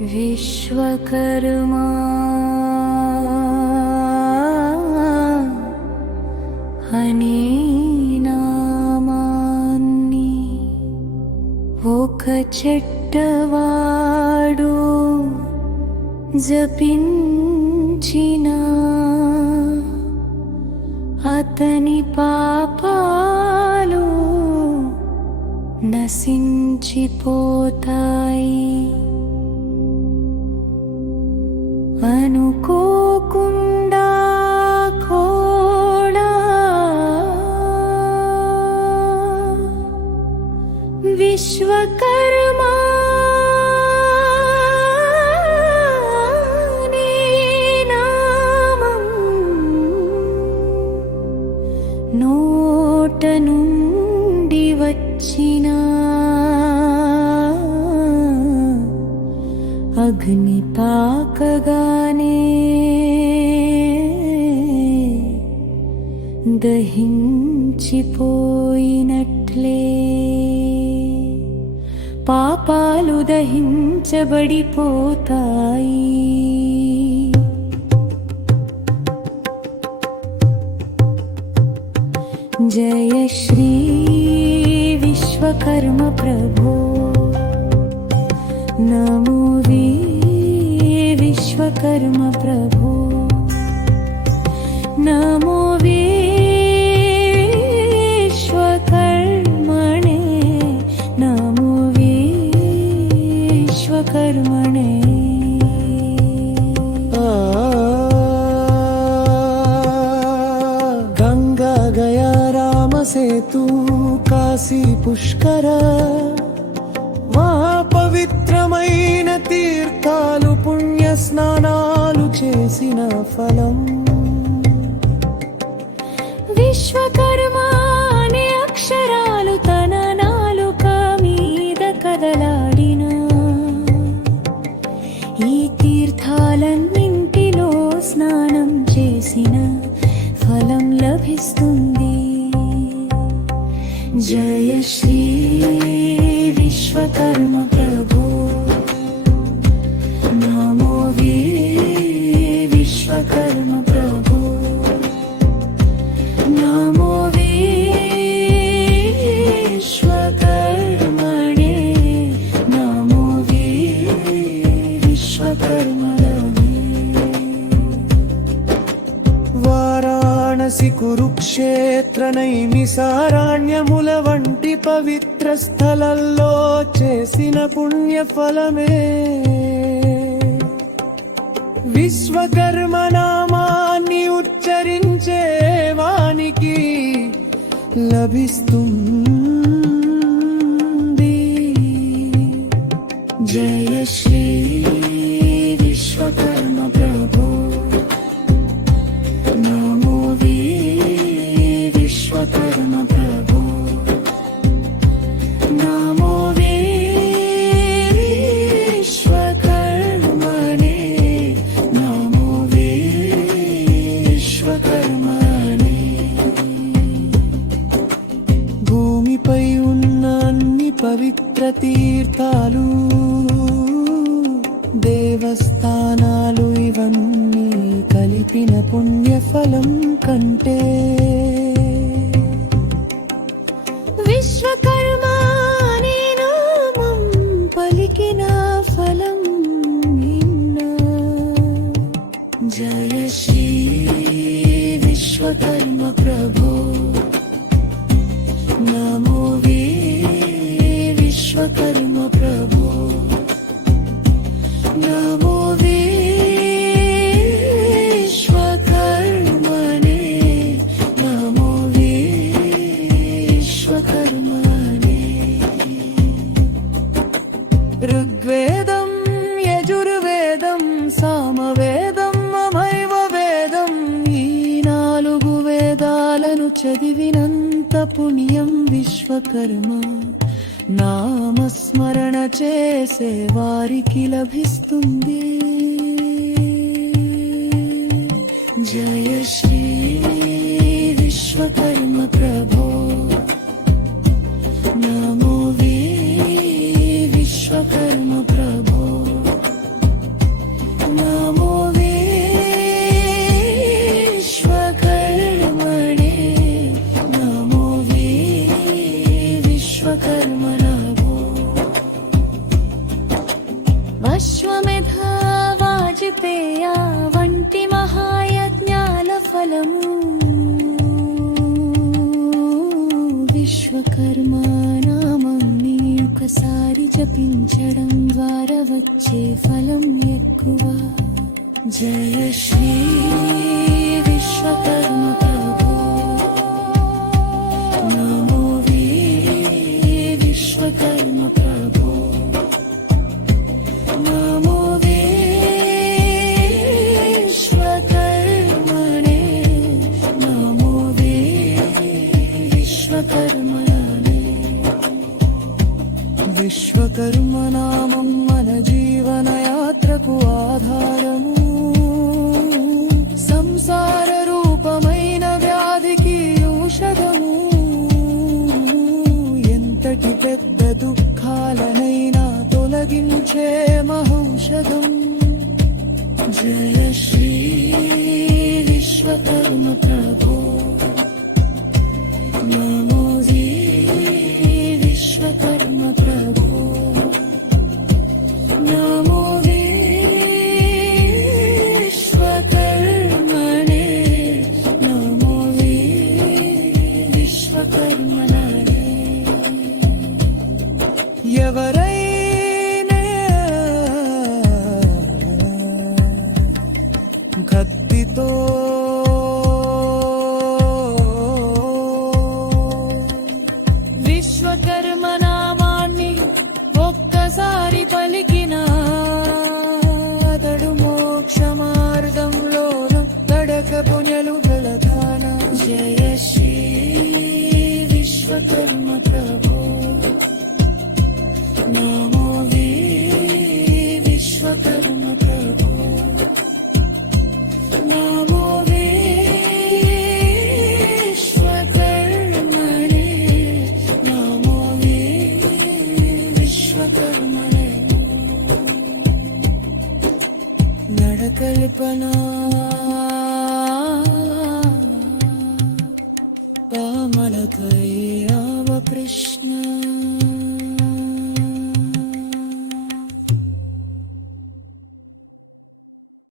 విశ్వకర్మా. అనే నామాన్ని ఒక చెట్టవాడు జపించిన అతని పాపాలు నశించిపోతాయి. అనుకోకుండా కూడా విశ్వకర్మా అగ్ని తాకగానే దహించిపోయినట్లే. పాపాలు దహించబడిపోతాయి. జయ శ్రీ విశ్వకర్మ ప్రభు. నమో వీ विश्वकर्म प्रभो नमो वी विश्वकर्मणे नमो वी विश्वकर्मणे गंगा गया राम सेतु కాశీ పుష్కర మహా పవిత్రమైన తీర్థాలు పుణ్య స్నానాలు చేసిన ఫలం. విశ్వకర్మ అనే అక్షరాలు తన నాలుక మీద కదలాడిన. ఈ తీర్థాలన్నింటిలో స్నానం చేసిన ఫలం లభిస్తుంది. జయ శ్రీ విశ్వకర్మ ప్రభు. పవిత్ర స్థలంలో చేసిన పుణ్య ఫలమే విశ్వకర్మ నామాన్ని ఉచ్చరించే వానికి లభిస్తుంది. జయ శ్రీ పవిత్ర తీర్థాలు దేవస్థానాలు ఇవన్నీ కలిపిన పుణ్యఫలం కంటే విశ్వకర్మ చదివినంత పుణ్యం విశ్వకర్మ. నామస్మరణ చేసే వారికి లభిస్తుంది. జయ శ్రీ విశ్వకర్మ ప్ర కర్మానామం నీ ఒకసారి జపించడం ద్వారా వచ్చే ఫలం ఎక్కువ. జయ శ్రీ విశ్వకర్మ पुण्यलुबलधान जय श्री विश्वकर्म प्रभो नाम could